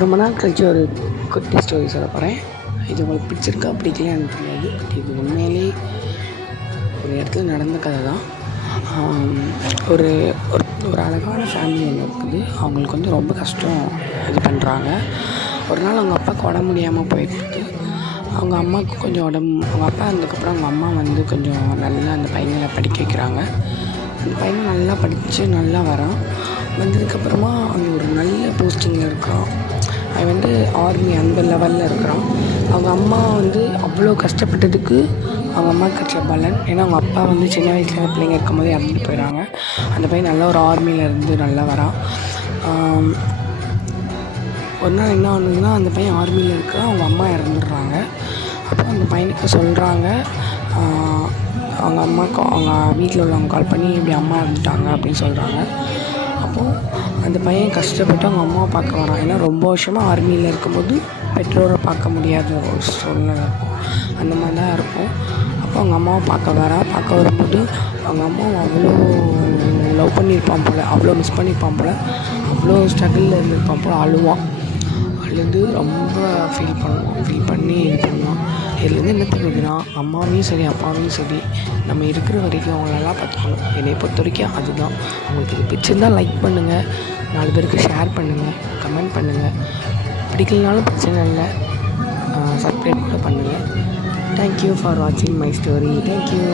ரொம்ப நாள் கழிச்சு ஒரு குட்டி ஸ்டோரி சொல்ல போகிறேன். இது உங்களுக்கு பிடிச்சிருக்கா பிடிக்கலையா எனக்கு தெரியாது. பட் இது உண்மையிலே ஒரு இடத்துல நடந்த கதை தான். ஒரு ஒரு ஒரு அழகான ஃபேமிலி ஒன்று இருக்குது. அவங்களுக்கு வந்து ரொம்ப கஷ்டம் இது பண்ணுறாங்க. ஒரு நாள் அவங்க அப்பாவுக்கு உடம்பு முடியாமல் போயிடுது. அவங்க அம்மாவுக்கு கொஞ்சம் அவங்க அப்பா இருந்ததுக்கப்புறம் அவங்க அம்மா வந்து கொஞ்சம் நல்லா அந்த பையனை படிக்க வைக்கிறாங்க. அந்த பையனை நல்லா படித்து நல்லா வரான். வந்ததுக்கப்புறமா அவன் ஒரு நல்ல போஸ்டிங்கில் இருக்கிறான். அவன் வந்து ஆர்மி அந்த லெவலில் இருக்கிறான். அவங்க அம்மா வந்து அவ்வளோ கஷ்டப்பட்டதுக்கு அவங்க அம்மா கிடச்ச பலன். ஏன்னா அவங்க அப்பா வந்து சின்ன வயசில் பிள்ளைங்க இருக்கும் போதே இறந்து போயிடுறாங்க. அந்த பையன் நல்ல ஒரு ஆர்மியில் இருந்து நல்லா வரான். ஒரு நாள் என்ன ஆகுதுன்னா, அந்த பையன் ஆர்மியில் இருக்கிறான், அவங்க அம்மா இறந்துடுறாங்க. அப்போ அந்த பையனுக்கு சொல்கிறாங்க, அவங்க அம்மாவுக்கு அவங்க வீட்டில் உள்ளவங்க கால் பண்ணி இப்படி அம்மா இறந்துட்டாங்க அப்படின்னு சொல்கிறாங்க. அப்போது அந்த பையன் கஷ்டப்பட்டு அவங்க அம்மாவை பார்க்க வரான். ஏன்னா ரொம்ப வருஷமாக ஆர்மியில் இருக்கும்போது பெற்றோரை பார்க்க முடியாத ஒரு சூழ்நிலை இருக்கும். அந்த மாதிரி தான் இருக்கும். அப்போ அவங்க அம்மாவை பார்க்க வரும்போது அவங்க அம்மாவை அவ்வளோ லவ் பண்ணியிருப்பான் போல், அவ்வளோ மிஸ் பண்ணியிருப்பான் போல், அவ்வளோ ஸ்ட்ரகிளில் இருந்திருப்பான் போல். அழுது ரொம்ப ஃபீல் பண்ணி இது பண்ணுவான். இதுலேருந்து என்ன தெரியுதுன்னா, அம்மாவையும் சரி அப்பாவையும் சரி நம்ம இருக்கிற வரைக்கும் அவங்க நல்லா பார்த்துக்கணும். என்னை பொறுத்த வரைக்கும் அதுதான். உங்களுக்கு இது பிடிச்சிருந்தால் லைக் பண்ணுங்கள், 4 பேருக்கு ஷேர் பண்ணுங்கள், கமெண்ட் பண்ணுங்கள். பிடிக்கலனாலும் பிரச்சனை இல்லை, சப்ஸ்கிரைப் கூட பண்ணுங்கள். தேங்க்யூ ஃபார் வாட்சிங் மை ஸ்டோரி. தேங்க்யூ.